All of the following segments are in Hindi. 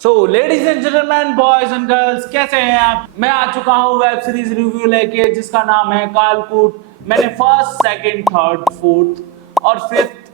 So ladies and gentleman, boys and girls, कैसे हैं आप? मैं आ चुका हूँ वेब सीरीज रिव्यू लेके जिसका नाम है कालकूट। मैंने फर्स्ट, सेकंड, थर्ड, फोर्थ और फिफ्थ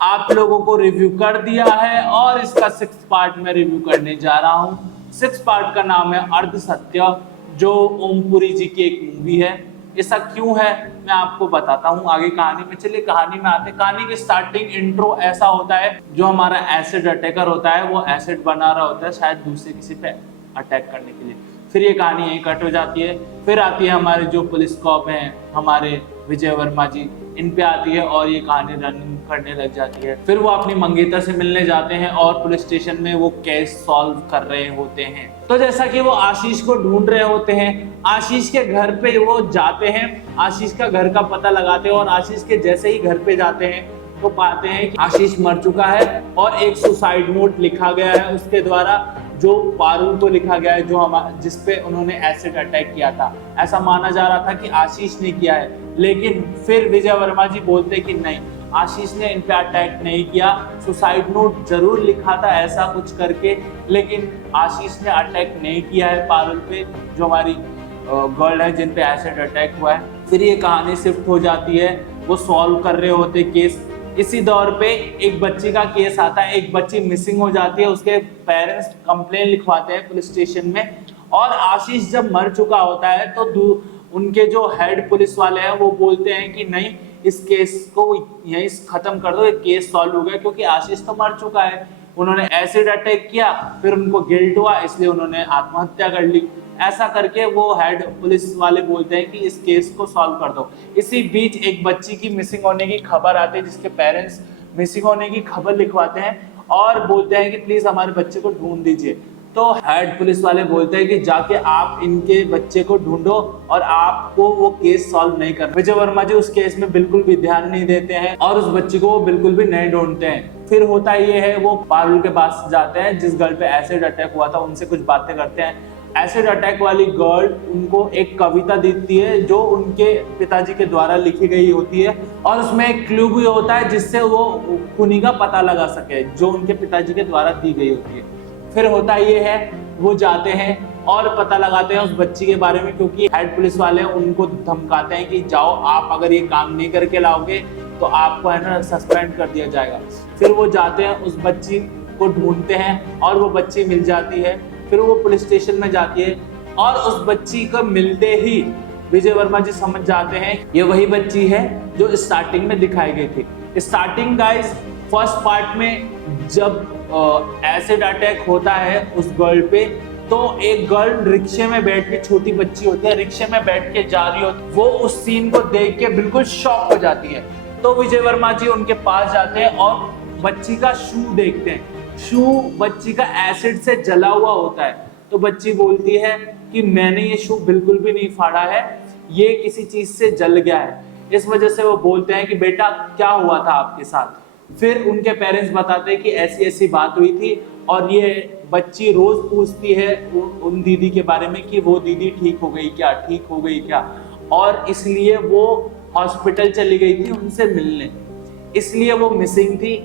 आप लोगों को रिव्यू कर दिया है और इसका सिक्स्थ पार्ट में रिव्यू करने जा रहा हूँ। सिक्स्थ पार्ट का नाम है अर्ध सत्य, जो ओमपुरी जी की एक मूवी है। ऐसा क्यों है मैं आपको बताता हूँ आगे कहानी में। चलिए कहानी में आते हैं। कहानी की स्टार्टिंग इंट्रो ऐसा होता है, जो हमारा एसिड अटैकर होता है वो एसिड बना रहा होता है शायद दूसरे किसी पे अटैक करने के लिए। फिर ये कहानी यहीं कट हो जाती है। फिर आती है हमारे जो पुलिस कॉप हैं, हमारे विजय वर्मा जी, इन पे आती है और ये कहानी रनिंग करने लग जाती है। फिर वो अपनी मंगेतर से मिलने जाते हैं और पुलिस स्टेशन में वो केस सॉल्व कर रहे होते हैं। तो जैसा कि वो आशीष को ढूंढ रहे होते हैं, आशीष के घर पे वो जाते हैं, आशीष का घर का पता लगाते हैं और आशीष के जैसे ही घर पे जाते हैं तो पाते हैं कि आशीष मर चुका है और एक सुसाइड नोट लिखा गया है उसके द्वारा, जो पारुल को लिखा गया है, जो जिसपे उन्होंने एसिड अटैक किया था। ऐसा माना जा रहा था कि आशीष ने किया है, लेकिन फिर विजय वर्मा जी बोलते कि नहीं, आशीष ने इन पे अटैक नहीं किया, सुसाइड नोट जरूर लिखा था ऐसा कुछ करके, लेकिन आशीष ने अटैक नहीं किया है पारुल पे, जो हमारी गर्ल है जिन पे एसिड अटैक हुआ है। फिर ये कहानी शिफ्ट हो जाती है, वो सॉल्व कर रहे होते केस। इसी दौर पे एक बच्ची का केस आता है, एक बच्ची मिसिंग हो जाती है, उसके पेरेंट्स कंप्लेन लिखवाते हैं पुलिस स्टेशन में। और आशीष जब मर चुका होता है तो उनके जो हेड पुलिस वाले हैं वो बोलते हैं कि नहीं, इस केस को यहीं खत्म कर दो, ये केस सॉल्व हो गया, क्योंकि आशीष तो मर चुका है, उन्होंने एसिड अटैक किया, फिर उनको गिल्ट हुआ इसलिए उन्होंने आत्महत्या कर ली। ऐसा करके वो हेड पुलिस वाले बोलते हैं कि इस केस को सॉल्व कर दो। इसी बीच एक बच्ची की मिसिंग होने की खबर आती है, जिसके पेरेंट्स मिसिंग होने की खबर लिखवाते हैं और बोलते हैं कि प्लीज हमारे बच्चे को ढूंढ दीजिए। तो हेड पुलिस वाले बोलते हैं कि जाके आप इनके बच्चे को ढूंढो और आपको वो केस सॉल्व नहीं करना। विजय वर्मा जी उस केस में बिल्कुल भी ध्यान नहीं देते हैं और उस बच्ची को वो बिल्कुल भी नहीं ढूंढते हैं। फिर होता ये है, वो पारुल के पास जाते हैं जिस गर्ल पे एसिड अटैक हुआ था, उनसे कुछ बातें करते हैं। एसिड अटैक वाली गर्ल उनको एक कविता देती है जो उनके पिताजी के द्वारा लिखी गई होती है और उसमें एक क्लू भी होता है जिससे वो खूनी का पता लगा सके, जो उनके पिताजी के द्वारा दी गई होती है। फिर होता ये है, वो जाते हैं और पता लगाते हैं उस बच्ची के बारे में, क्योंकि हेड पुलिस वाले उनको धमकाते हैं कि जाओ, आप अगर ये काम नहीं करके लाओगे तो आपको है ना सस्पेंड कर दिया जाएगा। फिर वो जाते हैं, उस बच्ची को ढूंढते हैं और वो बच्ची मिल जाती है। फिर वो पुलिस स्टेशन में जाती है और उस बच्ची को मिलते ही विजय वर्मा जी समझ जाते हैं ये वही बच्ची है जो स्टार्टिंग में दिखाई गई थी। स्टार्टिंग गाइस, फर्स्ट पार्ट में जब एसिड अटैक होता है उस गर्ल पे, तो एक गर्ल रिक्शे में बैठ के, छोटी बच्ची होती है, रिक्शे में बैठ के जा रही होती है, वो उस सीन को देख के बिल्कुल शॉक हो जाती है। तो विजय वर्मा जी उनके पास जाते हैं और बच्ची का शू देखते हैं। शू बच्ची का एसिड से जला हुआ होता है। तो बच्ची बोलती है कि मैंने ये शू बिल्कुल भी नहीं फाड़ा है, ये किसी चीज से जल गया है। इस वजह से वो बोलते हैं कि बेटा क्या हुआ था आपके साथ। फिर उनके पेरेंट्स बताते हैं कि ऐसी ऐसी बात हुई थी और ये बच्ची रोज पूछती है उन दीदी के बारे में कि वो दीदी ठीक हो गई क्या, ठीक हो गई क्या, और इसलिए वो हॉस्पिटल चली गई थी उनसे मिलने, इसलिए वो मिसिंग थी।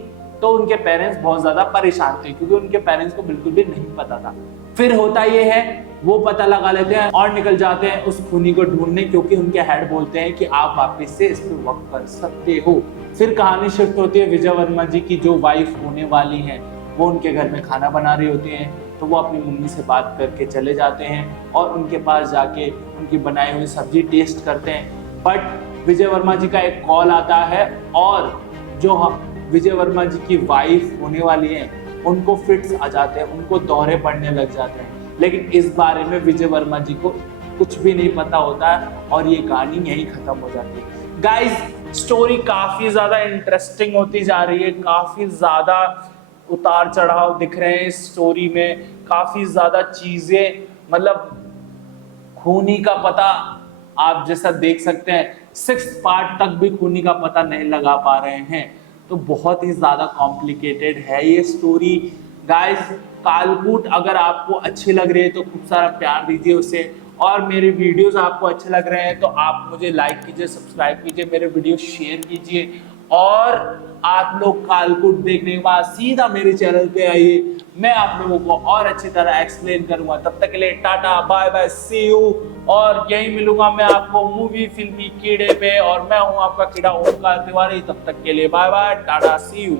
तो उनके पेरेंट्स बहुत ज्यादा परेशान थे क्योंकि उनके पेरेंट्स को बिल्कुल भी नहीं पता था। फिर होता ये है, वो पता लगा लेते हैं और निकल जाते हैं उस खूनी को ढूंढने, क्योंकि उनके हेड बोलते हैं कि आप वापस से इस पे वर्क कर सकते हो। फिर कहानी शिफ्ट होती है, विजय वर्मा जी की जो वाइफ होने वाली है वो उनके घर में खाना बना रही होती हैं, तो वो अपनी मम्मी से बात करके चले जाते हैं और उनके पास जाके उनकी बनाई हुई सब्जी टेस्ट करते हैं। बट विजय वर्मा जी का एक कॉल आता है और जो विजय वर्मा जी की वाइफ होने वाली है उनको फिट्स आ जाते हैं, उनको दौरे पड़ने लग जाते हैं, लेकिन इस बारे में विजय वर्मा जी को कुछ भी नहीं पता होता है और ये कहानी यहीं खत्म हो जाती है। गाइस, स्टोरी काफी ज्यादा इंटरेस्टिंग होती जा रही है, काफी ज्यादा उतार चढ़ाव दिख रहे हैं इस स्टोरी में, काफी ज्यादा चीजें, मतलब खूनी का पता आप जैसा देख सकते हैं, सिक्स्थ पार्ट तक भी खूनी का पता नहीं लगा पा रहे हैं। तो बहुत ही ज्यादा कॉम्प्लिकेटेड है ये स्टोरी। गाइस, कालकूट अगर आपको अच्छी लग रही है तो खूब सारा प्यार दीजिए उसे, और मेरे वीडियोस आपको अच्छे लग रहे हैं तो आप मुझे लाइक कीजिए, सब्सक्राइब कीजिए, मेरे वीडियो शेयर कीजिए और आप लोग कालकूट देखने के बाद सीधा मेरे चैनल पे आइए, मैं आप लोगों को और अच्छी तरह एक्सप्लेन करूंगा। तब तक के लिए tata bye bye see you, और यही मिलूंगा मैं आपको मूवी फिल्मी कीड़े पे, और मैं हूं आपका कीड़ा ओमकार तिवारी। तब तक के लिए bye bye tata see you.